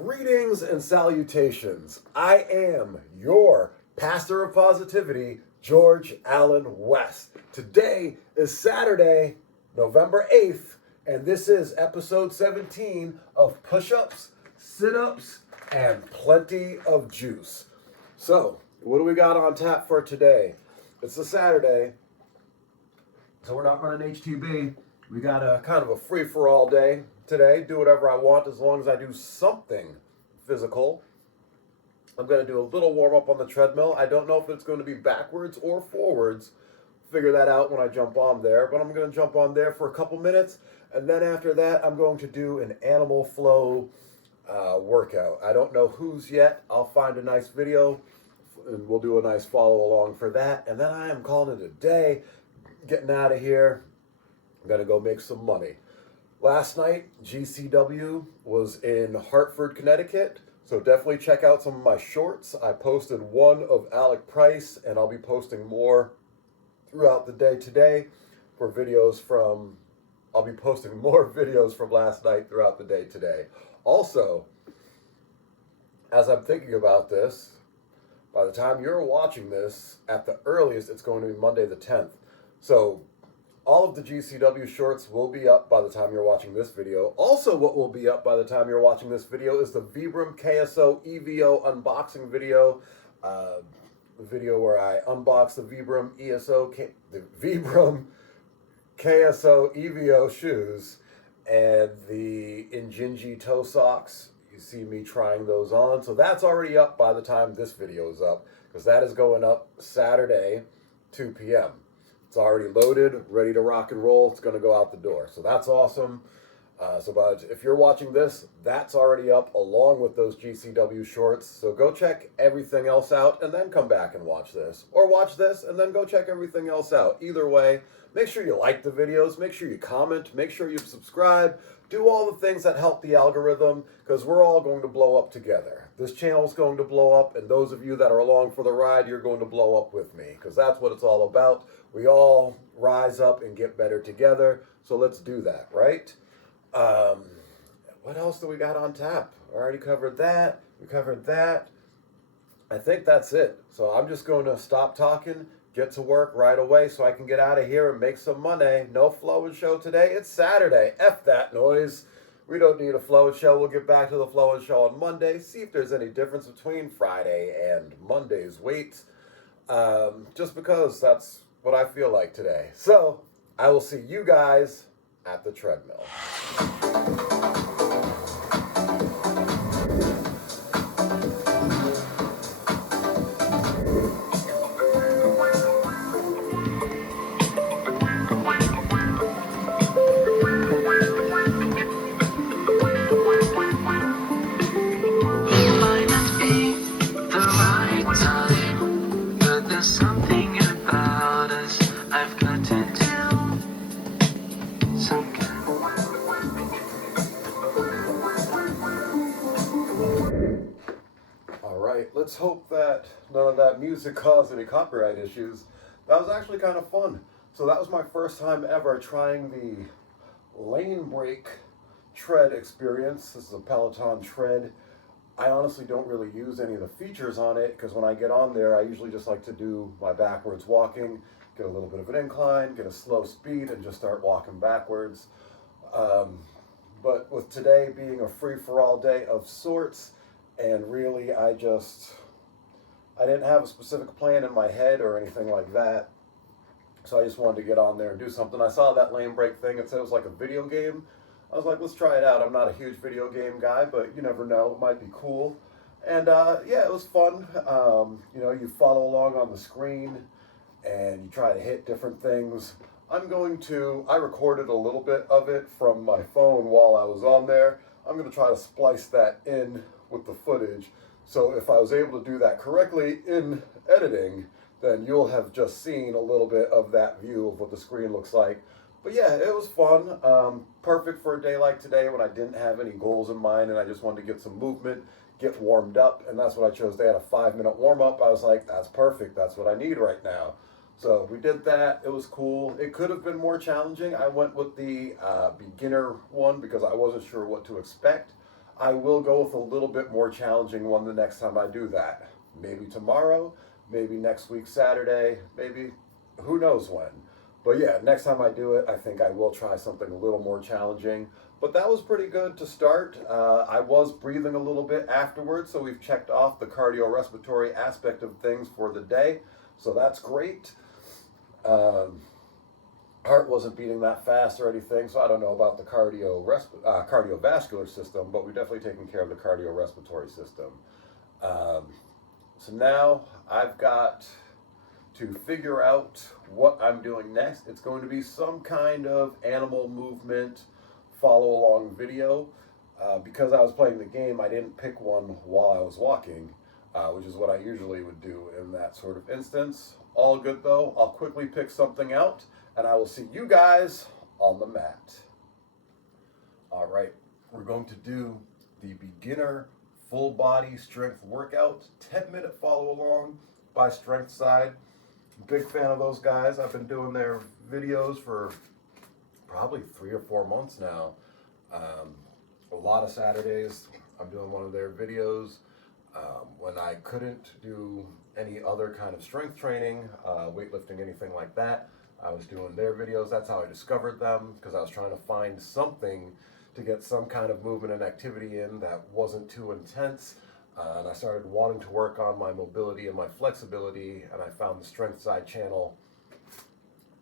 Greetings and salutations. I am your pastor of positivity, George Allen West. Today is Saturday, November 8th, and this is episode 17 of Pushups, Situps, and Plenty of Juice. So, what do we got on tap for today? It's a Saturday, so we're not running HTB. We got a kind of a free-for-all day today. Do whatever I want as long as I do something physical. I'm going to do a little warm-up on the treadmill. I don't know if it's going to be backwards or forwards. Figure that out when I jump on there. But I'm going to jump on there for a couple minutes. And then after that, I'm going to do an animal flow workout. I don't know whose yet. I'll find a nice video and we'll do a nice follow along for that. And then I am calling it a day. Getting out of here. I'm going to go make some money. Last night, GCW was in Hartford, Connecticut, so definitely check out some of my shorts. I posted one of Alec Price, and I'll be posting more throughout the day today for videos from, I'll be posting more videos from last night throughout the day today. Also, as I'm thinking about this, by the time you're watching this, at the earliest, it's going to be Monday the 10th. So, all of the GCW shorts will be up by the time you're watching this video. Also, what will be up by the time you're watching this video is the Vibram KSO EVO unboxing video. The video where I unbox the Vibram KSO EVO shoes and the Injinji toe socks. You see me trying those on. So that's already up by the time this video is up, because that is going up Saturday, 2 p.m. It's already loaded, ready to rock and roll. It's going to go out the door. So that's awesome. But if you're watching this, that's already up along with those GCW shorts. So go check everything else out and then come back and watch this. Or watch this and then go check everything else out. Either way, make sure you like the videos. Make sure you comment. Make sure you subscribe. Do all the things that help the algorithm, because we're all going to blow up together. This channel is going to blow up, and those of you that are along for the ride, you're going to blow up with me, because that's what it's all about. We all rise up and get better together, so let's do that, right? What else do we got on tap? I already covered that. We covered that. I think that's it. So I'm just going to stop talking, get to work right away so I can get out of here and make some money. No flow and show today. It's Saturday. F that noise. We don't need a flow and show. We'll get back to the flow and show on Monday. See if there's any difference between Friday and Monday's weights. Just because that's what I feel like today. So I will see you guys at the treadmill. Let's hope that none of that music caused any copyright issues. That was actually kind of fun. So that was my first time ever trying the lane break tread experience. This is a Peloton tread. I honestly don't really use any of the features on it, because when I get on there, I usually just like to do my backwards walking, get a little bit of an incline, get a slow speed, and just start walking backwards. But with today being a free-for-all day of sorts, and really, I didn't have a specific plan in my head or anything like that. So I just wanted to get on there and do something. I saw that lane break thing. It said it was like a video game. I was like, let's try it out. I'm not a huge video game guy, but you never know. It might be cool. And yeah, it was fun. You follow along on the screen and you try to hit different things. I recorded a little bit of it from my phone while I was on there. I'm going to try to splice that in with the footage. So if I was able to do that correctly in editing, then you'll have just seen a little bit of that view of what the screen looks like. But yeah, it was fun. Perfect for a day like today when I didn't have any goals in mind and I just wanted to get some movement, get warmed up, and that's what I chose. They had a 5-minute warm-up. I was like, that's perfect. That's what I need right now. So we did that. It was cool. It could have been more challenging. I went with the beginner one because I wasn't sure what to expect. I will go with a little bit more challenging one the next time I do that. Maybe tomorrow, maybe next week Saturday, maybe who knows when. But yeah, next time I do it, I think I will try something a little more challenging. But that was pretty good to start. I was breathing a little bit afterwards, so we've checked off the cardiorespiratory aspect of things for the day. So that's great. Heart wasn't beating that fast or anything, so I don't know about the cardiovascular system, but we're definitely taking care of the cardiorespiratory system. So now I've got to figure out what I'm doing next. It's going to be some kind of animal movement follow along video. Because I was playing the game, I didn't pick one while I was walking, which is what I usually would do in that sort of instance. All good though. I'll quickly pick something out, and I will see you guys on the mat. All right, we're going to do the beginner full body strength workout, 10-minute follow along by Strength Side. Big fan of those guys. I've been doing their videos for probably 3 or 4 months now. A lot of Saturdays, I'm doing one of their videos. When I couldn't do any other kind of strength training, weightlifting, anything like that, I was doing their videos. That's how I discovered them, because I was trying to find something to get some kind of movement and activity in that wasn't too intense. And I started wanting to work on my mobility and my flexibility, and I found the Strength Side channel.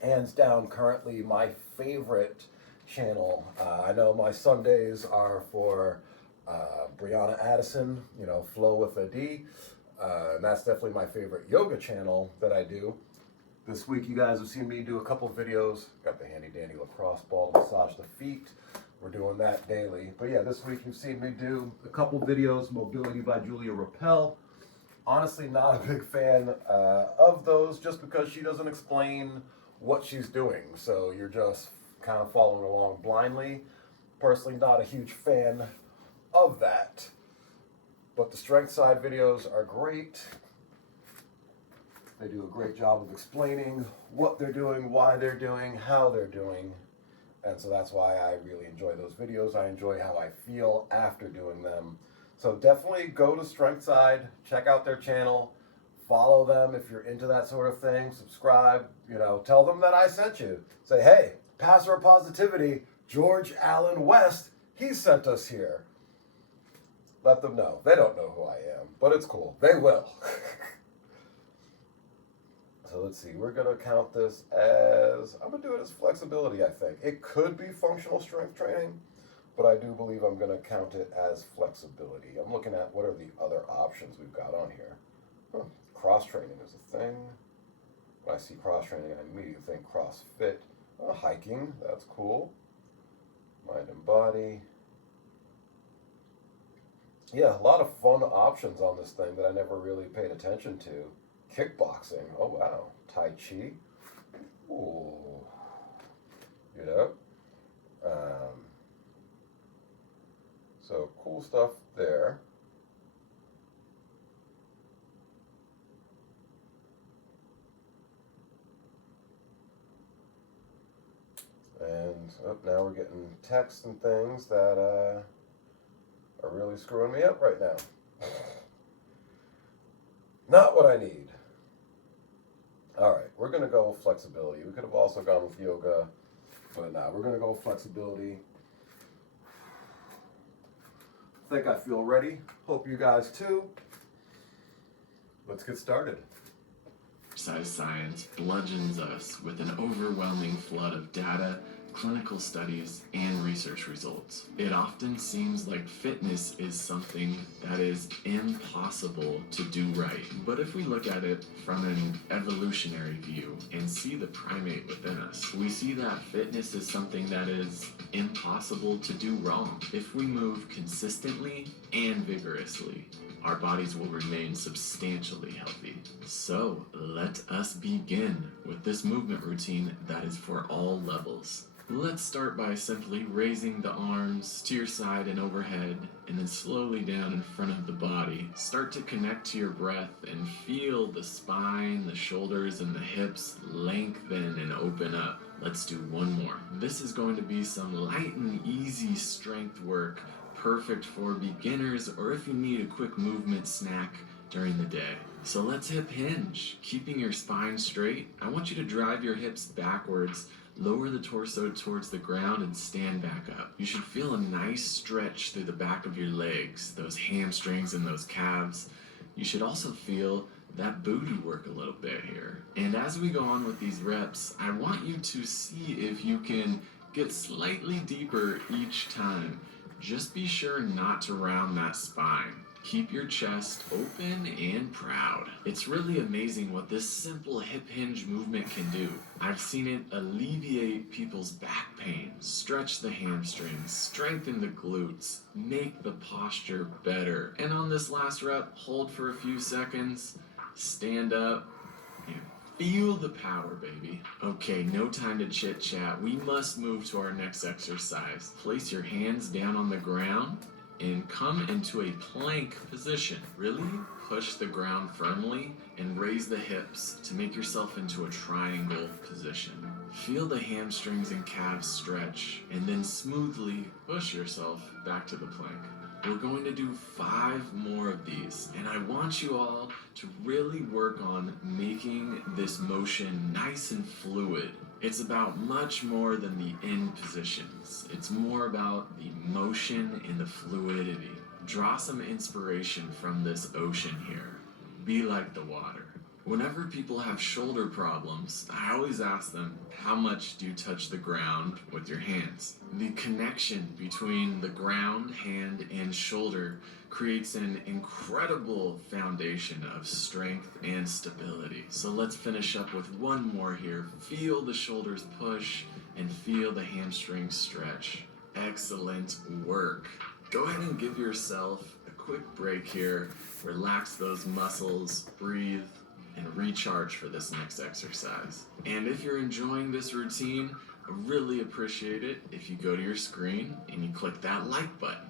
Hands down, currently my favorite channel. I know my Sundays are for Brianna Addison, Flow with a D. And that's definitely my favorite yoga channel that I do. This week you guys have seen me do a couple videos. Got the handy dandy lacrosse ball to massage the feet. We're doing that daily. But yeah, this week you've seen me do a couple videos, Mobility by Julia Rappel. Honestly, not a big fan of those, just because she doesn't explain what she's doing. So you're just kind of following along blindly. Personally, not a huge fan of that. But the Strength Side videos are great. They do a great job of explaining what they're doing, why they're doing, how they're doing. And so that's why I really enjoy those videos. I enjoy how I feel after doing them. So definitely go to Strength Side, check out their channel, follow them if you're into that sort of thing, subscribe, tell them that I sent you. Say, hey, Pastor of Positivity, George Allen West, he sent us here. Let them know. They don't know who I am, but it's cool. They will. So let's see, we're gonna count this as, I'm gonna do it as flexibility, I think. It could be functional strength training, but I do believe I'm gonna count it as flexibility. I'm looking at what are the other options we've got on here. Cross training is a thing. When I see cross training, I immediately think CrossFit. Hiking, that's cool. Mind and body. Yeah, a lot of fun options on this thing that I never really paid attention to. Kickboxing, oh wow. Tai Chi, ooh, so cool stuff there. And now we're getting texts and things that are really screwing me up right now. Not what I need. All right, we're going to go with flexibility. We could have also gone with yoga, but nah, we're going to go with flexibility. I think I feel ready. Hope you guys too. Let's get started. Exercise science bludgeons us with an overwhelming flood of data, clinical studies, and research results. It often seems like fitness is something that is impossible to do right. But if we look at it from an evolutionary view and see the primate within us, we see that fitness is something that is impossible to do wrong. If we move consistently and vigorously, our bodies will remain substantially healthy. So let us begin with this movement routine that is for all levels. Let's start by simply raising the arms to your side and overhead, and then slowly down in front of the body. Start to connect to your breath and feel the spine, the shoulders, and the hips lengthen and open up. Let's do one more. This is going to be some light and easy strength work, perfect for beginners or if you need a quick movement snack during the day. So let's hip hinge. Keeping your spine straight, I want you to drive your hips backwards, lower the torso towards the ground, and stand back up. You should feel a nice stretch through the back of your legs, those hamstrings and those calves. You should also feel that booty work a little bit here. And as we go on with these reps, I want you to see if you can get slightly deeper each time. Just be sure not to round that spine. Keep your chest open and proud. It's really amazing what this simple hip hinge movement can do. I've seen it alleviate people's back pain, stretch the hamstrings, strengthen the glutes, make the posture better. And on this last rep, hold for a few seconds, stand up, and feel the power, baby. Okay, no time to chit chat. We must move to our next exercise. Place your hands down on the ground and come into a plank position. Really push the ground firmly and raise the hips to make yourself into a triangle position. Feel the hamstrings and calves stretch and then smoothly push yourself back to the plank. We're going to do 5 more of these, and I want you all to really work on making this motion nice and fluid. It's about much more than the end positions. It's more about the motion and the fluidity. Draw some inspiration from this ocean here. Be like the water. Whenever people have shoulder problems, I always ask them, how much do you touch the ground with your hands? The connection between the ground, hand, and shoulder creates an incredible foundation of strength and stability. So let's finish up with one more here. Feel the shoulders push and feel the hamstrings stretch. Excellent work. Go ahead and give yourself a quick break here. Relax those muscles, breathe, and recharge for this next exercise. And if you're enjoying this routine, I really appreciate it if you go to your screen and you click that like button.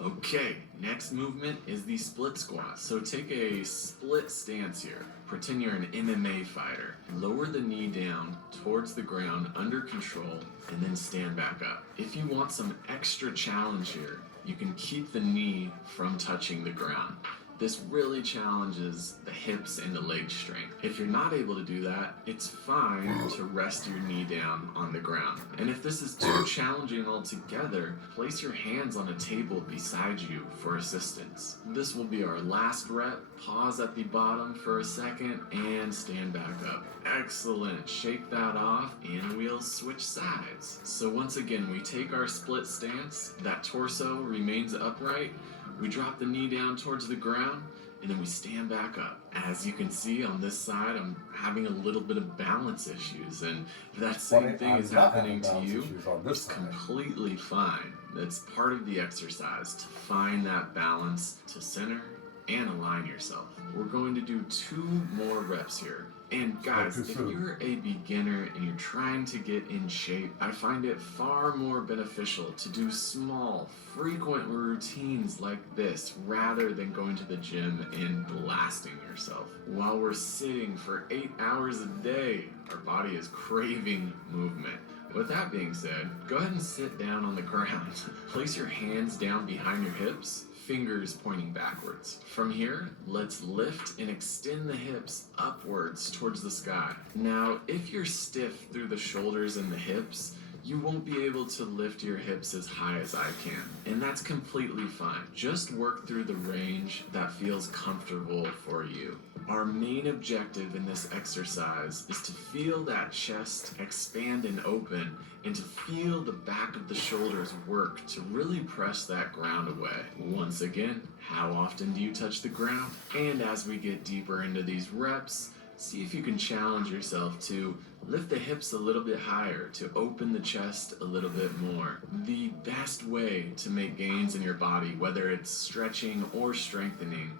Okay, next movement is the split squat. So take a split stance here. Pretend you're an MMA fighter. Lower the knee down towards the ground under control and then stand back up. If you want some extra challenge here, you can keep the knee from touching the ground. This really challenges the hips and the leg strength. If you're not able to do that, it's fine to rest your knee down on the ground. And if this is too challenging altogether, place your hands on a table beside you for assistance. This will be our last rep. Pause at the bottom for a second and stand back up. Excellent. Shake that off and we'll switch sides. So once again, we take our split stance. That torso remains upright. We drop the knee down towards the ground, and then we stand back up. As you can see on this side, I'm having a little bit of balance issues, and if that same thing is happening to you, it's completely fine. That's part of the exercise, to find that balance, to center, and align yourself. We're going to do 2 more reps here. And guys, if you're a beginner and you're trying to get in shape, I find it far more beneficial to do small, frequent routines like this rather than going to the gym and blasting yourself. While we're sitting for 8 hours a day, our body is craving movement. With that being said, go ahead and sit down on the ground. Place your hands down behind your hips, fingers pointing backwards. From here, let's lift and extend the hips upwards towards the sky. Now, if you're stiff through the shoulders and the hips, you won't be able to lift your hips as high as I can, and that's completely fine. Just work through the range that feels comfortable for you. Our main objective in this exercise is to feel that chest expand and open, and to feel the back of the shoulders work to really press that ground away. Once again, how often do you touch the ground? And as we get deeper into these reps, see if you can challenge yourself to lift the hips a little bit higher, to open the chest a little bit more. The best way to make gains in your body, whether it's stretching or strengthening,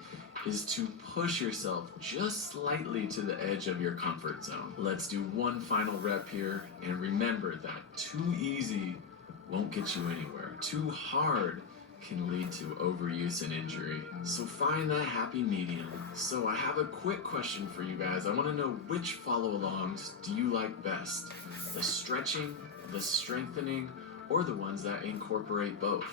is to push yourself just slightly to the edge of your comfort zone. Let's do one final rep here, and remember that too easy won't get you anywhere. Too hard can lead to overuse and injury. So find that happy medium. So I have a quick question for you guys. I want to know, which follow-alongs do you like best? The stretching, the strengthening, or the ones that incorporate both?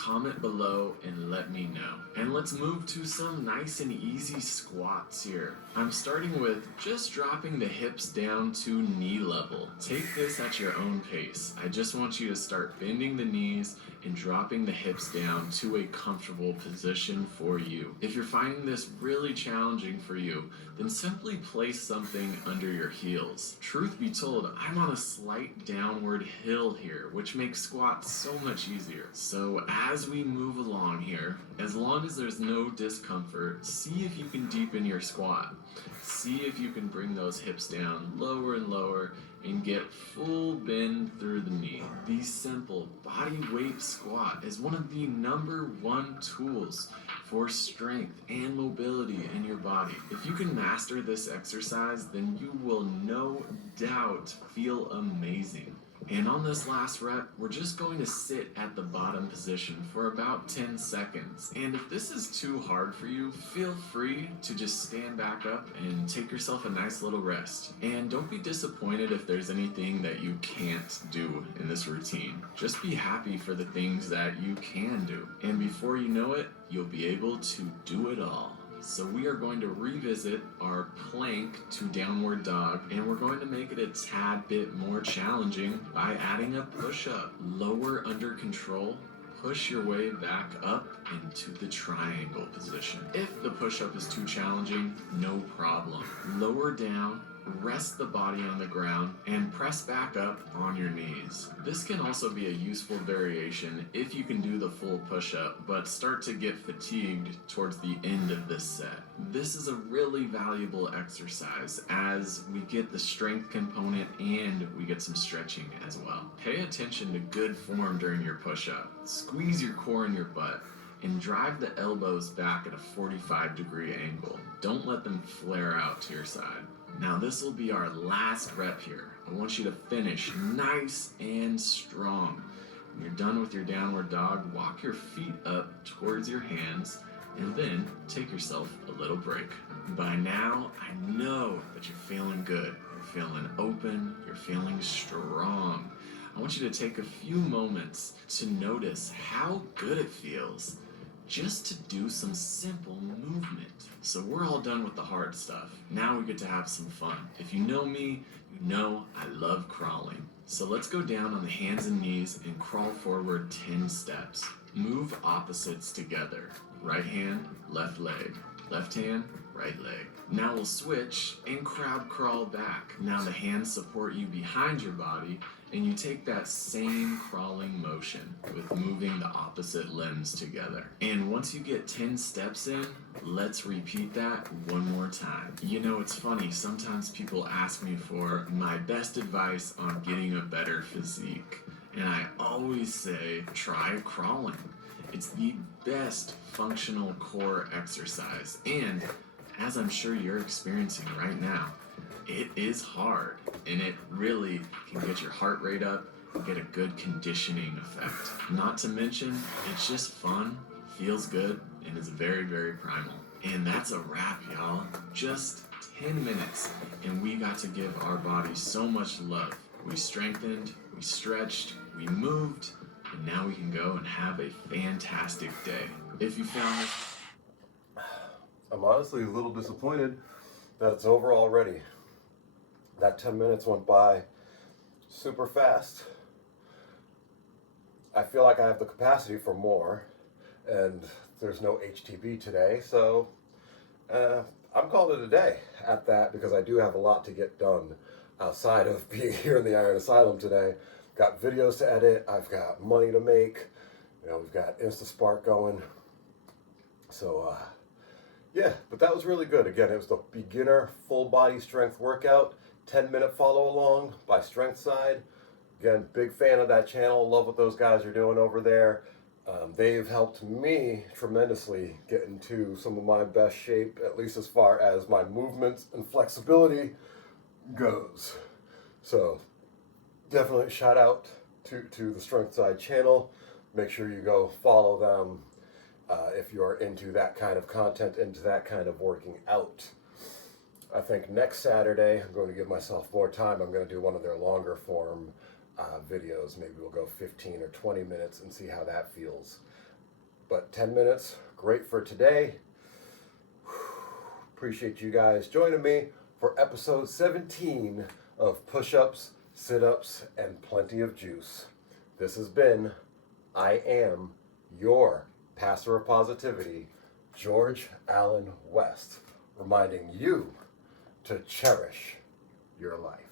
Comment below and let me know. And let's move to some nice and easy squats here. I'm starting with just dropping the hips down to knee level. Take this at your own pace. I just want you to start bending the knees and dropping the hips down to a comfortable position for you. If you're finding this really challenging for you, then simply place something under your heels. Truth be told, I'm on a slight downward hill here, which makes squats so much easier. So as we move along here, as long as there's no discomfort, see if you can deepen your squat. See if you can bring those hips down lower and lower and get full bend through the knee. The simple body weight squat is one of the #1 tools for strength and mobility in your body. If you can master this exercise, then you will no doubt feel amazing. And on this last rep, we're just going to sit at the bottom position for about 10 seconds. And if this is too hard for you, feel free to just stand back up and take yourself a nice little rest. And don't be disappointed if there's anything that you can't do in this routine. Just be happy for the things that you can do. And before you know it, you'll be able to do it all. So we are going to revisit our plank to downward dog, and we're going to make it a tad bit more challenging by adding a push-up. Lower under control, push your way back up into the triangle position. If the push-up is too challenging, no problem. Lower down, rest the body on the ground, and press back up on your knees. This can also be a useful variation if you can do the full push-up, but start to get fatigued towards the end of this set. This is a really valuable exercise as we get the strength component and we get some stretching as well. Pay attention to good form during your push-up. Squeeze your core in your butt and drive the elbows back at a 45-degree angle. Don't let them flare out to your side. Now this will be our last rep here. I want you to finish nice and strong. When you're done with your downward dog, walk your feet up towards your hands and then take yourself a little break. By now, I know that you're feeling good. You're feeling open, you're feeling strong. I want you to take a few moments to notice how good it feels just to do some simple movement. So we're all done with the hard stuff. Now we get to have some fun. If you know me, you know I love crawling. So let's go down on the hands and knees and crawl forward 10 steps. Move opposites together. Right hand, left leg. Left hand, right leg. Now we'll switch and crowd crawl back. Now the hands support you behind your body and you take that same crawling motion with moving the opposite limbs together. And once you get 10 steps in, let's repeat that one more time. You know, it's funny, sometimes people ask me for my best advice on getting a better physique. And I always say, try crawling. It's the best functional core exercise. And as I'm sure you're experiencing right now, it is hard and it really can get your heart rate up and get a good conditioning effect. Not to mention, it's just fun, feels good, and is very, very primal. And that's a wrap, y'all. Just 10 minutes and we got to give our body so much love. We strengthened, we stretched, we moved, and now we can go and have a fantastic day. If you found this, I'm honestly a little disappointed that it's over already. That 10 minutes went by super fast. I feel like I have the capacity for more, and there's no HTB today, so I'm calling it a day at that because I do have a lot to get done outside of being here in the Iron Asylum today. Got videos to edit, I've got money to make, we've got InstaSpark going. So, yeah, but that was really good. Again, it was the beginner full body strength workout, 10-minute follow along by Strength Side. Again, big fan of that channel, love what those guys are doing over there. They've helped me tremendously get into some of my best shape, at least as far as my movements and flexibility goes. So definitely shout out to the Strength Side channel. Make sure you go follow them if you're into that kind of content, into that kind of working out. I think next Saturday, I'm going to give myself more time. I'm going to do one of their longer form videos. Maybe we'll go 15 or 20 minutes and see how that feels. but 10 minutes, great for today. Appreciate you guys joining me for episode 17 of Push-Ups, Sit-Ups, and Plenty of Juice. This has been I Am Your Pastor of Positivity, George Allen West, reminding you to cherish your life.